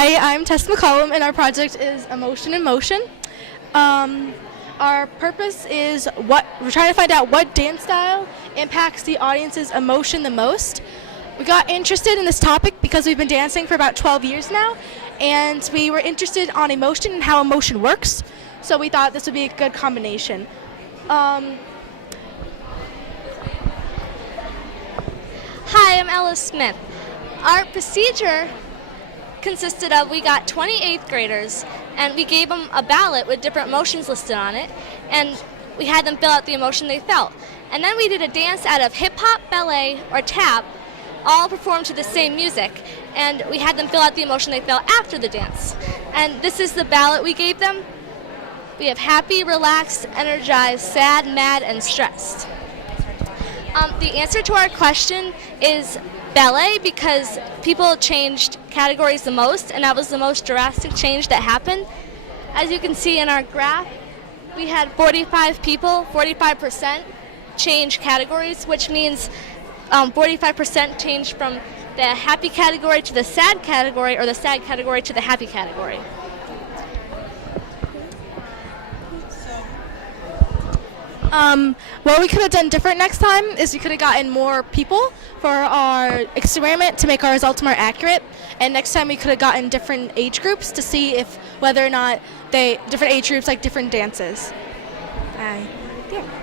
Hi, I'm Tess McCollum, and our project is Emotion in Motion. Our purpose is we're trying to find out what dance style impacts the audience's emotion the most. We got interested in this topic because we've been dancing for about 12 years now, and we were interested on emotion and how emotion works, so we thought this would be a good combination. Hi, I'm Ella Smith. Our procedure consisted of, we got 20 8th graders and we gave them a ballot with different emotions listed on it, and we had them fill out the emotion they felt. And then we did a dance out of hip hop, ballet, or tap, all performed to the same music, and we had them fill out the emotion they felt after the dance. And this is the ballot we gave them. We have happy, relaxed, energized, sad, mad, and stressed. The answer to our question is ballet, because people changed categories the most, and that was the most drastic change that happened. As you can see in our graph, we had 45 people, 45% change categories, which means 45% changed from the happy category to the sad category, or the sad category to the happy category. What we could have done different next time is we could have gotten more people for our experiment to make our results more accurate. And next time we could have gotten different age groups to see if whether or not different age groups like different dances.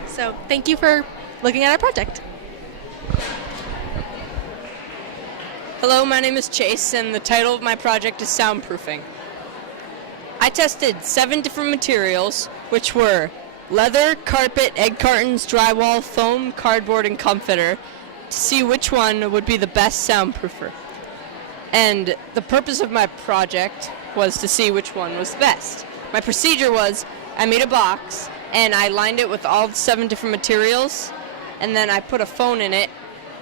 So thank you for looking at our project. Hello, my name is Chase, and the title of my project is Soundproofing. I tested 7 different materials, which were leather, carpet, egg cartons, drywall, foam, cardboard, and comforter, to see which one would be the best soundproofer. And the purpose of my project was to see which one was the best. My procedure was, I made a box, and I lined it with all 7 different materials, and then I put a phone in it,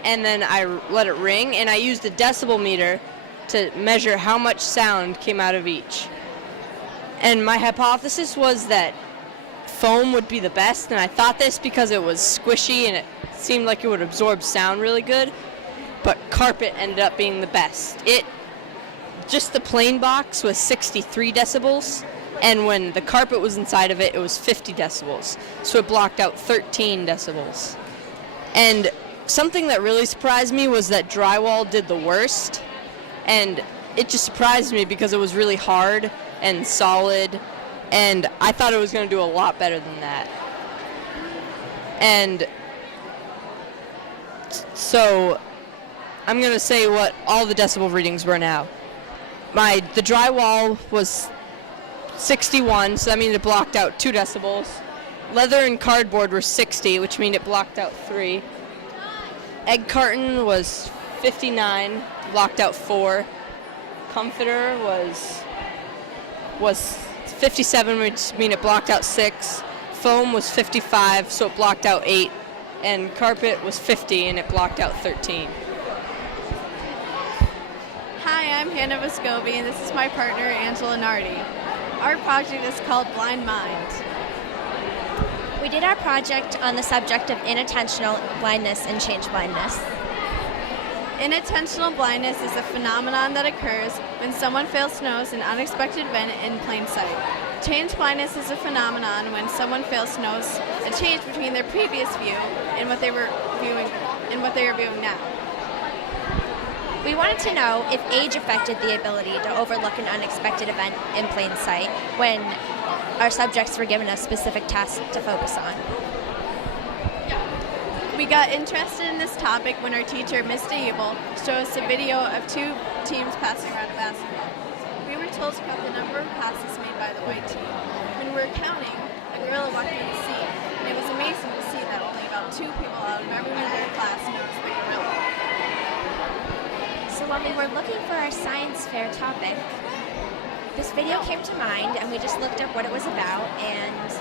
and then I let it ring, and I used a decibel meter to measure how much sound came out of each. And my hypothesis was that foam would be the best, and I thought this because it was squishy and it seemed like it would absorb sound really good, but carpet ended up being the best. Just the plain box was 63 decibels, and when the carpet was inside of it, it was 50 decibels, so it blocked out 13 decibels. And something that really surprised me was that drywall did the worst, and it just surprised me because it was really hard and solid, and I thought it was going to do a lot better than that. And so I'm going to say what all the decibel readings were now. The drywall was 61, so that means it blocked out 2 decibels. Leather and cardboard were 60, which means it blocked out 3. Egg carton was 59, blocked out 4. Comforter was 57, which means it blocked out 6. Foam was 55, so it blocked out 8. And carpet was 50, and it blocked out 13. Hi, I'm Hannah Vescovi, and this is my partner, Angela Nardi. Our project is called Blind Mind. We did our project on the subject of inattentional blindness and change blindness. Inattentional blindness is a phenomenon that occurs when someone fails to notice an unexpected event in plain sight. Change blindness is a phenomenon when someone fails to notice a change between their previous view and what they were viewing and what they are viewing now. We wanted to know if age affected the ability to overlook an unexpected event in plain sight when our subjects were given a specific task to focus on. We got interested in this topic when our teacher, Ms. DeAble, showed us a video of 2 teams passing around a basketball. We were told to count the number of passes made by the white team. When we were counting, a gorilla walked in the scene, and it was amazing to see that only about 2 people out of everyone in their class noticed the gorilla. So when we were looking for our science fair topic, this video came to mind, and we just looked up what it was about, and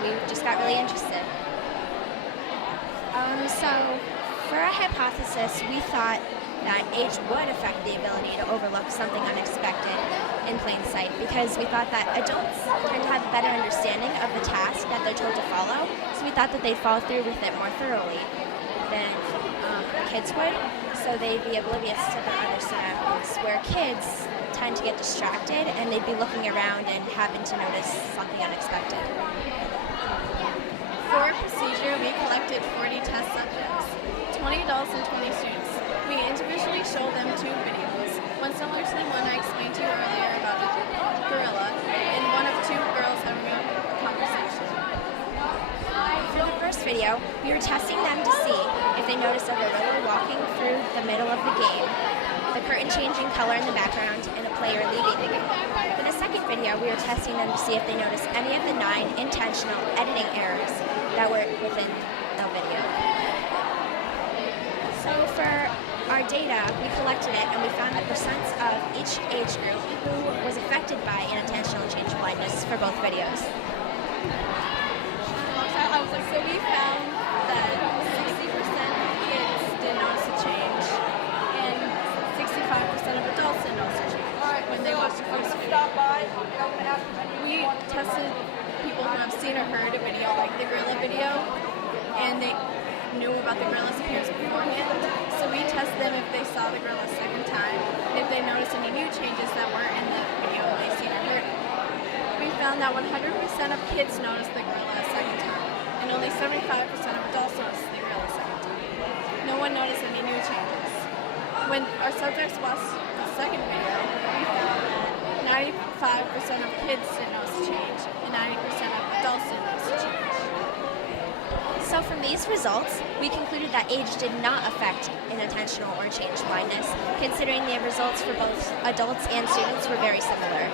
we just got really interested. So for our hypothesis, we thought that age would affect the ability to overlook something unexpected in plain sight, because we thought that adults tend to have a better understanding of the task that they're told to follow, so we thought that they'd follow through with it more thoroughly than kids would. So so they'd be oblivious to their other surroundings, where kids tend to get distracted and they'd be looking around and happen to notice something unexpected. For our procedure, we collected 40 test subjects, 20 adults and 20 students. We individually showed them 2 videos, one similar to the one I explained to you earlier about a gorilla, and one of 2 girls having a conversation. For the first video, we were testing them to see if they noticed a gorilla walking through the middle of the game, the curtain changing color in the background, and a player leaving the game. For the second video, we were testing them to see if they noticed any of the 9 intentional editing errors that were within the video. So for our data, we collected it and we found the percents of each age group who was affected by inattentional change blindness for both videos. So we found that 60% of kids did notice a change, and 65% of adults did notice a change when they watched the first video. We tested people who have seen or heard a video like the gorilla video, and they knew about the gorilla's appearance beforehand. So we tested them if they saw the gorilla a second time, and if they noticed any new changes that weren't in the video they seen or heard. We found that 100% of kids noticed the gorilla a second time, and only 75% of adults noticed the gorilla a second time. No one noticed any new changes. When our subjects watched the second video, we found that 95% of kids didn't notice a change, and 90% of adults didn't notice a change. So from these results, we concluded that age did not affect inattentional or change blindness, considering the results for both adults and students were very similar.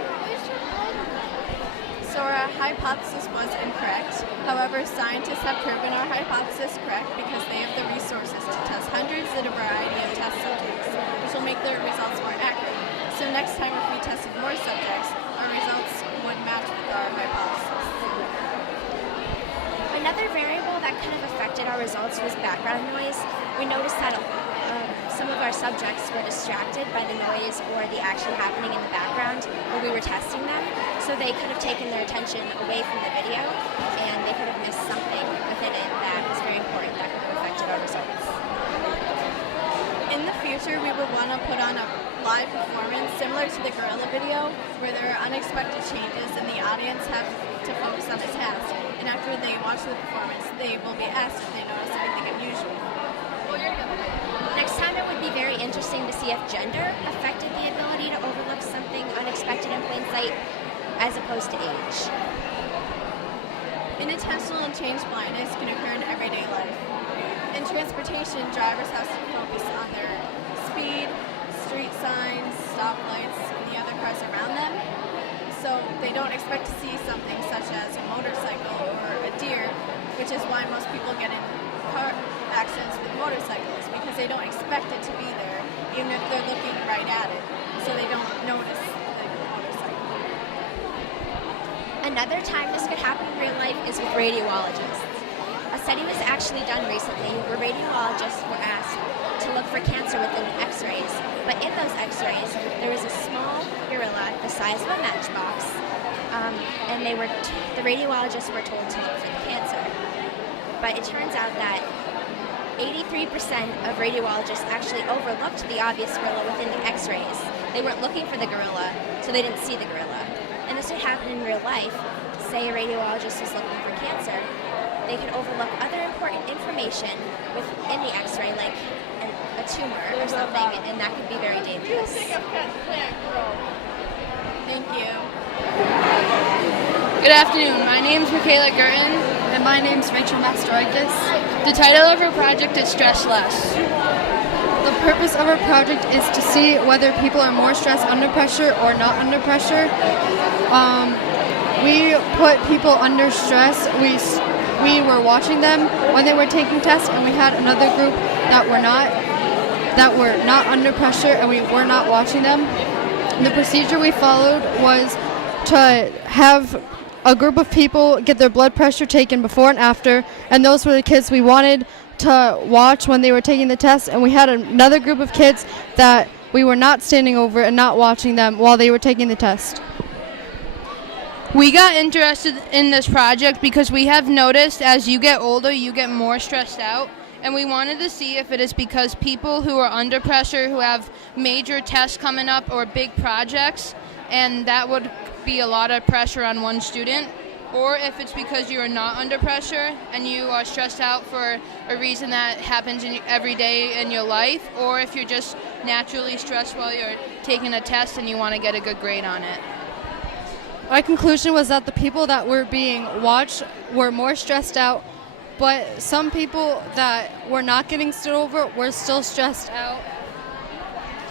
So our hypothesis was incorrect. However, scientists have proven our hypothesis correct because they have the resources to test hundreds in a variety of test subjects, which will make their results more accurate. So next time if we tested more subjects, our results would match with our hypothesis. Another variable that kind of affected our results was background noise. We noticed that some of our subjects were distracted by the noise or the action happening in the background while we were testing them. So they could have taken their attention away from the video and they could have missed something within it that was very important that could have affected our results. In the future, we would want to put on a live performance similar to the gorilla video where there are unexpected changes and the audience have to focus on the task. And after they watch the performance, they will be asked if they notice anything unusual. Next time it would be very interesting to see if gender affected the ability to overlook something unexpected in plain sight as opposed to age. Inattentional and change blindness can occur in everyday life. In transportation, drivers have to focus on their speed, street signs, stoplights, and the other cars around them. So they don't expect to see something such as a motorcycle or a deer, which is why most people get in car accidents with motorcycles, because they don't expect it to be there, even if they're looking right at it, so they don't notice the motorcycle. Another time this could happen in real life is with radiologists. A study was actually done recently where radiologists were asked to look for cancer within the x-rays, but in those x-rays there was a small gorilla the size of a matchbox, and the radiologists were told to look for the cancer. But it turns out that 83% of radiologists actually overlooked the obvious gorilla within the x-rays. They weren't looking for the gorilla, so they didn't see the gorilla. And this would happen in real life. Say a radiologist is looking for cancer, they could overlook other important information within the x-ray, like a tumor or something, and that could be very dangerous. Thank you. Good afternoon. My name is Michaela Gurton. And my name's Rachel Masterakis. The title of our project is Stress Less. The purpose of our project is to see whether people are more stressed under pressure or not under pressure. We put people under stress. We were watching them when they were taking tests, and we had another group that were not under pressure, and we were not watching them. The procedure we followed was to have a group of people get their blood pressure taken before and after, and those were the kids we wanted to watch when they were taking the test, and we had another group of kids that we were not standing over and not watching them while they were taking the test. We got interested in this project because we have noticed as you get older, you get more stressed out, and we wanted to see if it is because people who are under pressure, who have major tests coming up or big projects, and that would be a lot of pressure on one student, or if it's because you are not under pressure and you are stressed out for a reason that happens every day in your life, or if you're just naturally stressed while you're taking a test and you want to get a good grade on it. My conclusion was that the people that were being watched were more stressed out, but some people that were not getting stood over were still stressed out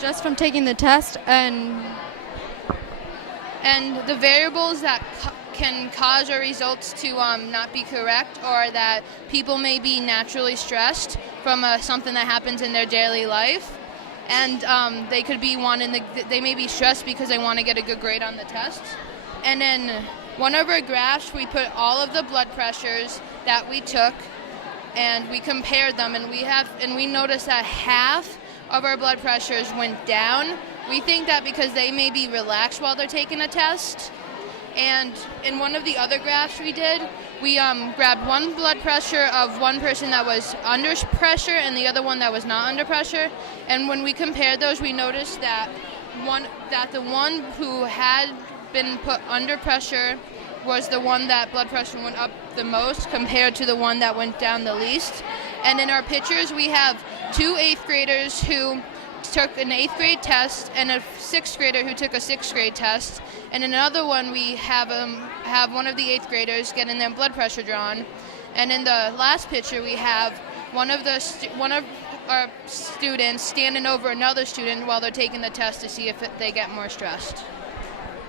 just from taking the test, and the variables that can cause our results to not be correct, or that people may be naturally stressed from something that happens in their daily life, and they could be they may be stressed because they want to get a good grade on the test. And in one of our graphs, we put all of the blood pressures that we took, and we compared them, and we noticed that half of our blood pressures went down. We think that because they may be relaxed while they're taking a test. And in one of the other graphs we did, we grabbed one blood pressure of one person that was under pressure and the other one that was not under pressure. And when we compared those, we noticed that the one who had been put under pressure was the one that blood pressure went up the most compared to the one that went down the least. And in our pictures, we have 2 8th graders who took an 8th grade test and a 6th grader who took a 6th grade test. And in another one, we have one of the 8th graders getting their blood pressure drawn. And in the last picture, we have one of our students standing over another student while they're taking the test to see if they get more stressed.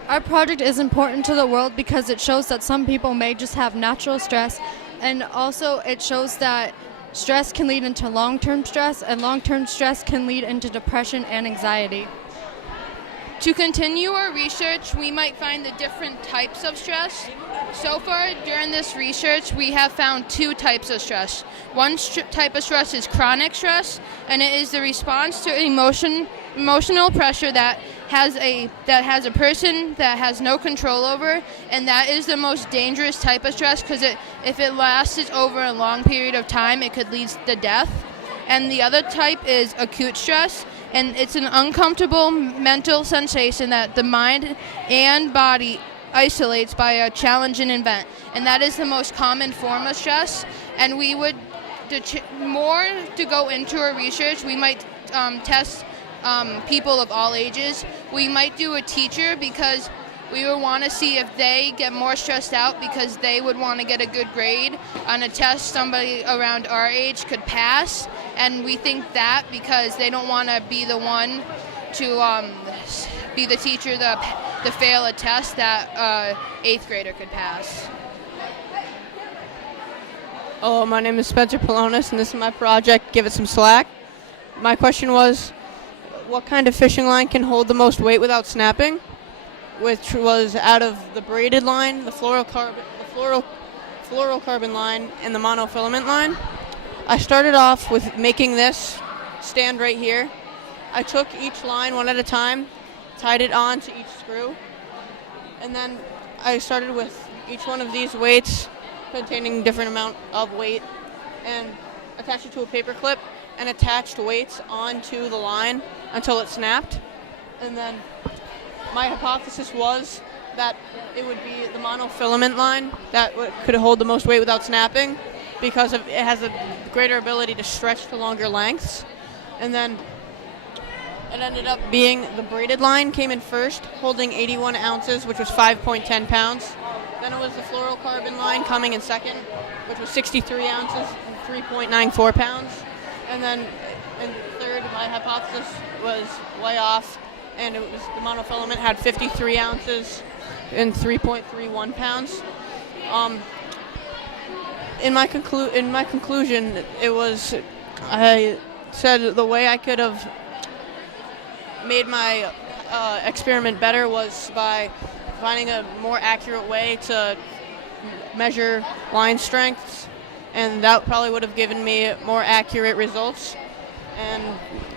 our project is important to the world because it shows that some people may just have natural stress, and also it shows that stress can lead into long-term stress, and long-term stress can lead into depression and anxiety. To continue our research, we might find the different types of stress. So far, during this research, we have found 2 types of stress. One type of stress is chronic stress, and it is the response to emotional pressure that has a person that has no control over, and that is the most dangerous type of stress because if it lasts over a long period of time, it could lead to death. And the other type is acute stress, and it's an uncomfortable mental sensation that the mind and body isolates by a challenging event, and that is the most common form of stress. And we would, to go into our research, we might test people of all ages. We might do a teacher because we would want to see if they get more stressed out because they would want to get a good grade on a test somebody around our age could pass. And we think that because they don't want to be the one to be the teacher to fail a test that 8th grader could pass. Hello, my name is Spencer Polonius, and this is my project, Give It Some Slack. My question was, what kind of fishing line can hold the most weight without snapping? Which was out of the braided line, the fluorocarbon line, and the monofilament line. I started off with making this stand right here. I took each line one at a time, tied it on to each screw, and then I started with each one of these weights containing different amount of weight, and attached it to a paper clip and attached weights onto the line until it snapped. And then my hypothesis was that it would be the monofilament line that could hold the most weight without snapping because it has a greater ability to stretch to longer lengths. And then it ended up being the braided line came in first, holding 81 ounces, which was 5.10 pounds. Then it was the fluorocarbon line coming in second, which was 63 ounces and 3.94 pounds. And then in third, my hypothesis was way off, and it was the monofilament had 53 ounces and 3.31 pounds. In my conclusion, it was, I said the way I could have made my experiment better was by finding a more accurate way to measure line strengths, and that probably would have given me more accurate results. And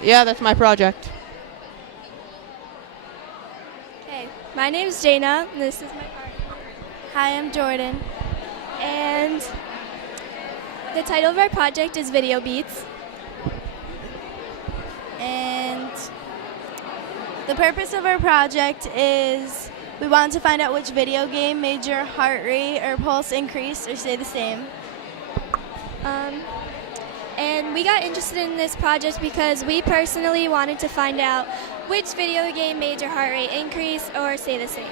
yeah, that's my project. Hey, my name's Dana, and this is my partner. Hi, I'm Jordan. And the title of our project is Video Beats. And the purpose of our project is we wanted to find out which video game made your heart rate or pulse increase or stay the same. And we got interested in this project because we personally wanted to find out which video game made your heart rate increase or stay the same.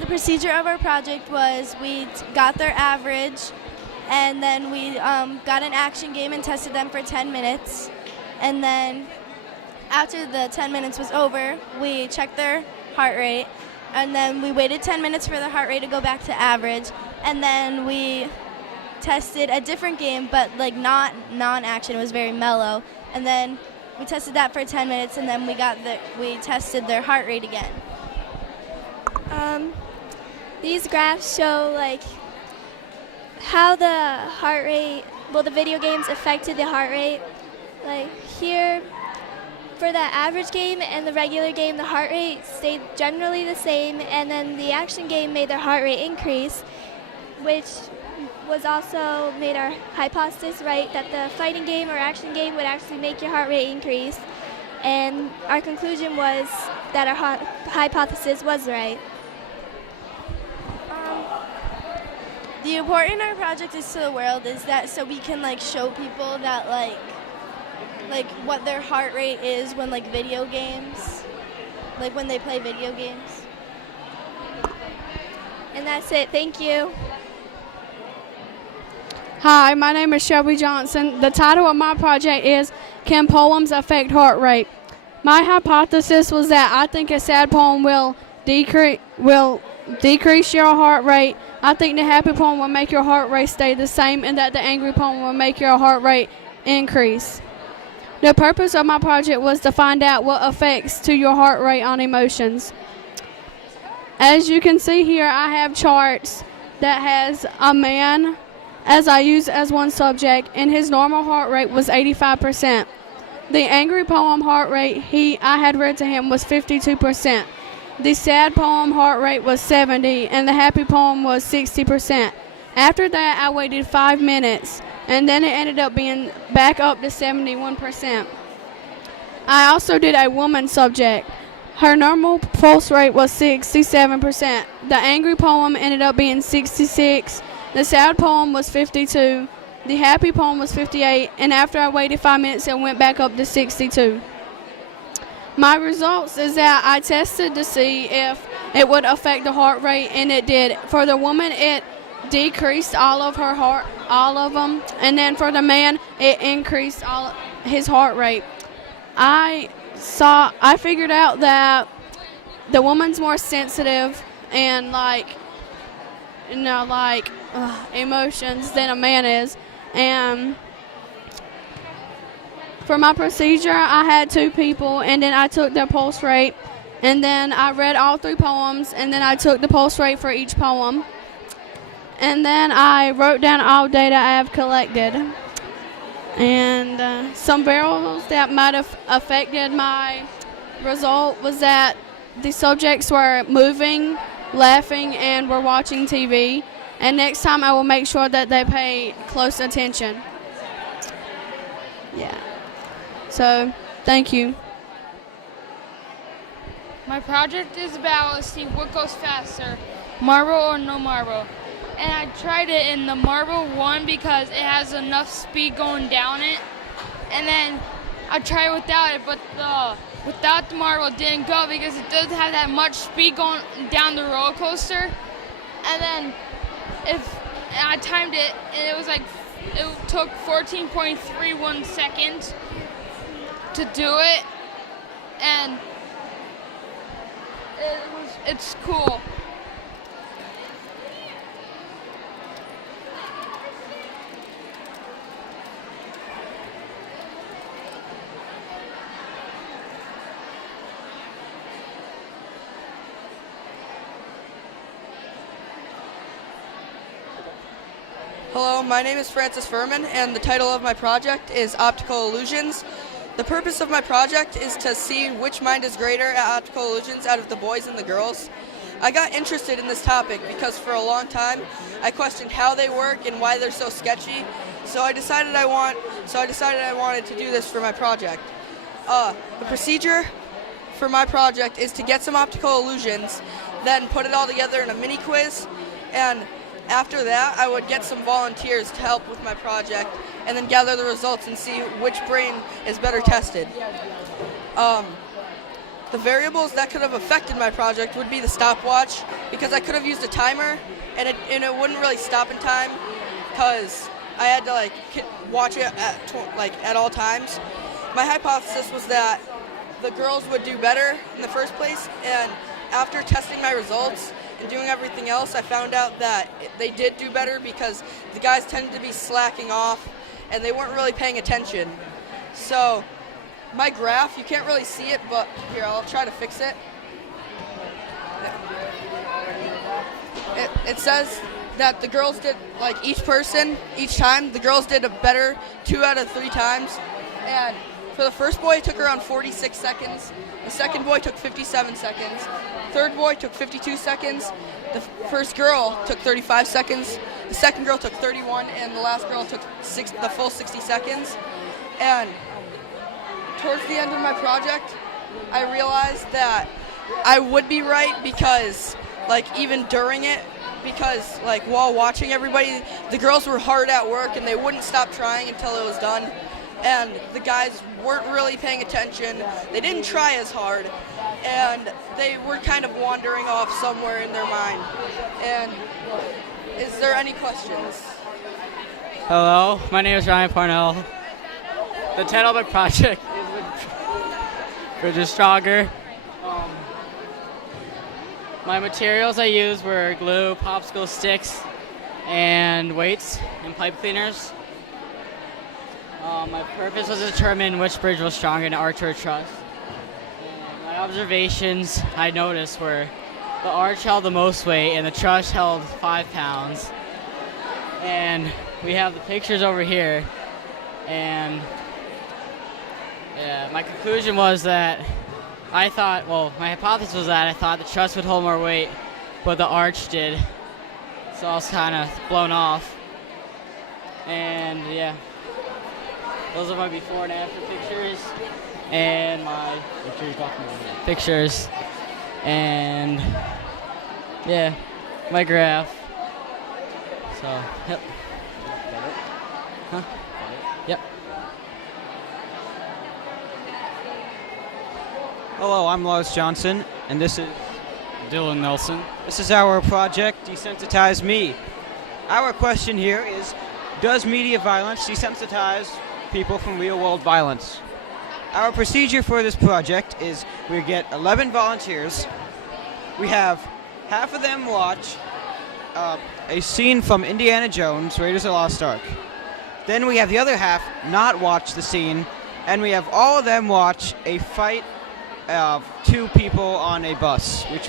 The procedure of our project was we got their average, and then we got an action game and tested them for 10 minutes. And then after the 10 minutes was over, we checked their heart rate, and then we waited 10 minutes for the heart rate to go back to average, and then we tested a different game, but like not non-action. It was very mellow, and then we tested that for 10 minutes, and then we tested their heart rate again. These graphs show like how the heart rate, the video games affected the heart rate. Like here, for the average game and the regular game, the heart rate stayed generally the same, and then the action game made their heart rate increase, which was also made our hypothesis right that the fighting game or action game would actually make your heart rate increase. And our conclusion was that our hypothesis was right. The important our project is to the world is that so we can like show people that like what their heart rate is when like video games, like when they play video games. And that's it. Thank you. Hi, my name is Shelby Johnson. The title of my project is Can Poems Affect Heart Rate? My hypothesis was that I think a sad poem will decrease your heart rate. I think the happy poem will make your heart rate stay the same, and that the angry poem will make your heart rate increase. The purpose of my project was to find out what affects to your heart rate on emotions. As you can see here, I have charts that has a man as I used as one subject, and his normal heart rate was 85%. The angry poem heart rate I had read to him was 52%. The sad poem heart rate was 70%, and the happy poem was 60%. After that, I waited 5 minutes, and then it ended up being back up to 71%. I also did a woman subject. Her normal pulse rate was 67%. The angry poem ended up being 66%. The sad poem was 52%. The happy poem was 58%. And after I waited 5 minutes, it went back up to 62%. My results is that I tested to see if it would affect the heart rate, and it did. For the woman, it decreased all of them, and then for the man, it increased his heart rate. I figured out that the woman's more sensitive and emotions than a man is. And for my procedure, I had 2 people, and then I took their pulse rate, and then I read all 3 poems, and then I took the pulse rate for each poem, and then I wrote down all data I have collected. And some variables that might have affected my result was that the subjects were moving, laughing, and were watching TV. And next time I will make sure that they pay close attention. Yeah. So, thank you. My project is about, let's see, what goes faster, marble or no marble. And I tried it in the marble one because it has enough speed going down it. And then I tried without it, but without the marble it didn't go because it doesn't have that much speed going down the roller coaster. And then I timed it, and it took 14.31 seconds to do it, and it's cool. Hello, my name is Francis Furman, and the title of my project is Optical Illusions. The purpose of my project is to see which mind is greater at optical illusions out of the boys and the girls. I got interested in this topic because for a long time I questioned how they work and why they're so sketchy. So I decided I wanted to do this for my project. The procedure for my project is to get some optical illusions, then put it all together in a mini quiz, and after that I would get some volunteers to help with my project and then gather the results and see which brain is better tested. The variables that could have affected my project would be the stopwatch, because I could have used a timer and it wouldn't really stop in time because I had to watch it at all times. My hypothesis was that the girls would do better in the first place, and after testing my results and doing everything else, I found out that they did do better because the guys tended to be slacking off and they weren't really paying attention. So my graph, you can't really see it, but here, I'll try to fix it. It says that the girls did, each time, the girls did a better 2 out of 3 times. And for the first boy, it took around 46 seconds. The second boy took 57 seconds. Third boy took 52 seconds. The first girl took 35 seconds. The second girl took 31, and the last girl took the full 60 seconds. And towards the end of my project, I realized that I would be right because, even during it, because, while watching everybody, the girls were hard at work and they wouldn't stop trying until it was done. And the guys weren't really paying attention. They didn't try as hard, and they were kind of wandering off somewhere in their mind. And is there any questions? Hello, my name is Ryan Parnell. The title of my project is Bridges Stronger. My materials I used were glue, popsicle sticks, and weights and pipe cleaners. My purpose was to determine which bridge was stronger, the arch or truss. And my observations I noticed were the arch held the most weight and the truss held 5 pounds. And we have the pictures over here. And my conclusion was that my hypothesis was that I thought the truss would hold more weight, but the arch did. So I was kind of blown off. And those are my before and after pictures, and my pictures, and my graph. So, yep. Huh? Yep. Hello, I'm Lars Johnson, and this is Dylan Nelson. This is our project, Desensitize Me. Our question here is, does media violence desensitize people from real-world violence? Our procedure for this project is we get 11 volunteers. We have half of them watch a scene from Indiana Jones, Raiders of the Lost Ark. Then we have the other half not watch the scene, and we have all of them watch a fight of 2 people on a bus, which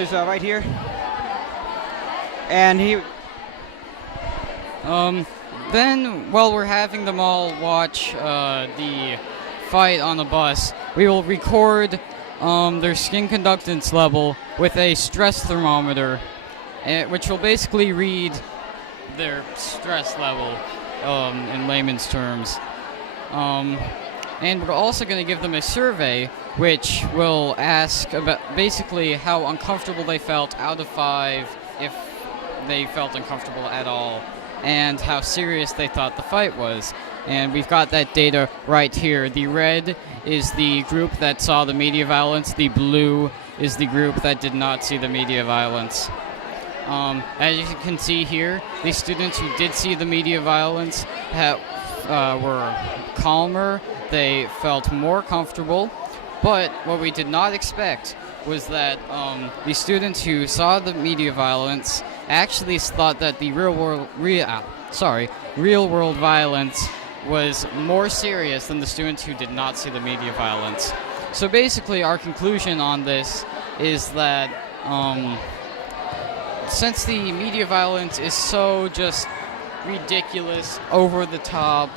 is right here. And then, while we're having them all watch the fight on the bus, we will record their skin conductance level with a stress thermometer, which will basically read their stress level in layman's terms. And we're also going to give them a survey, which will ask about basically how uncomfortable they felt out of 5, if they felt uncomfortable at all, and how serious they thought the fight was. And we've got that data right here. The red is the group that saw the media violence. The blue is the group that did not see the media violence. As you can see here, the students who did see the media violence were calmer. They felt more comfortable. But what we did not expect was that the students who saw the media violence actually thought that the real world violence was more serious than the students who did not see the media violence. So basically our conclusion on this is that since the media violence is so just ridiculous, over the top,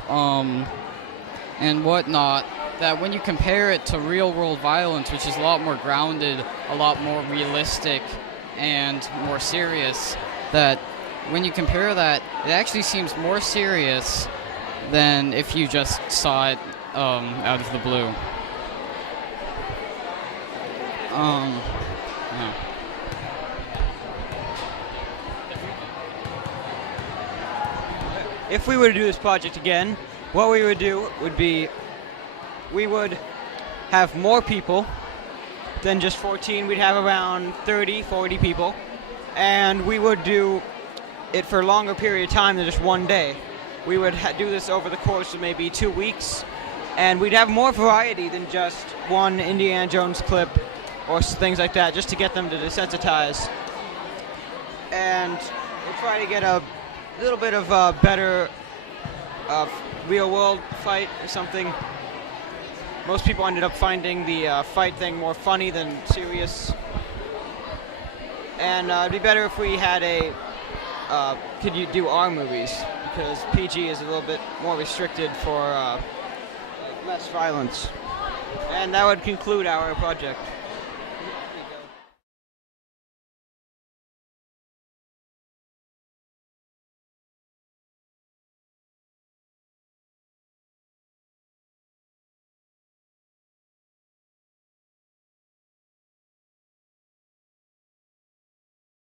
and whatnot, that when you compare it to real-world violence, which is a lot more grounded, a lot more realistic, and more serious, that when you compare that, it actually seems more serious than if you just saw it out of the blue. Yeah. If we were to do this project again, what we would do would be we would have more people than just 14. We'd have around 30, 40 people, and we would do it for a longer period of time than just one day. We would do this over the course of maybe 2 weeks, and we'd have more variety than just one Indiana Jones clip or things like that, just to get them to desensitize. And we'll try to get a little bit of a better real-world fight or something. Most people ended up finding the fight thing more funny than serious. And it'd be better if we had could you do R movies, because PG is a little bit more restricted for less violence. And that would conclude our project.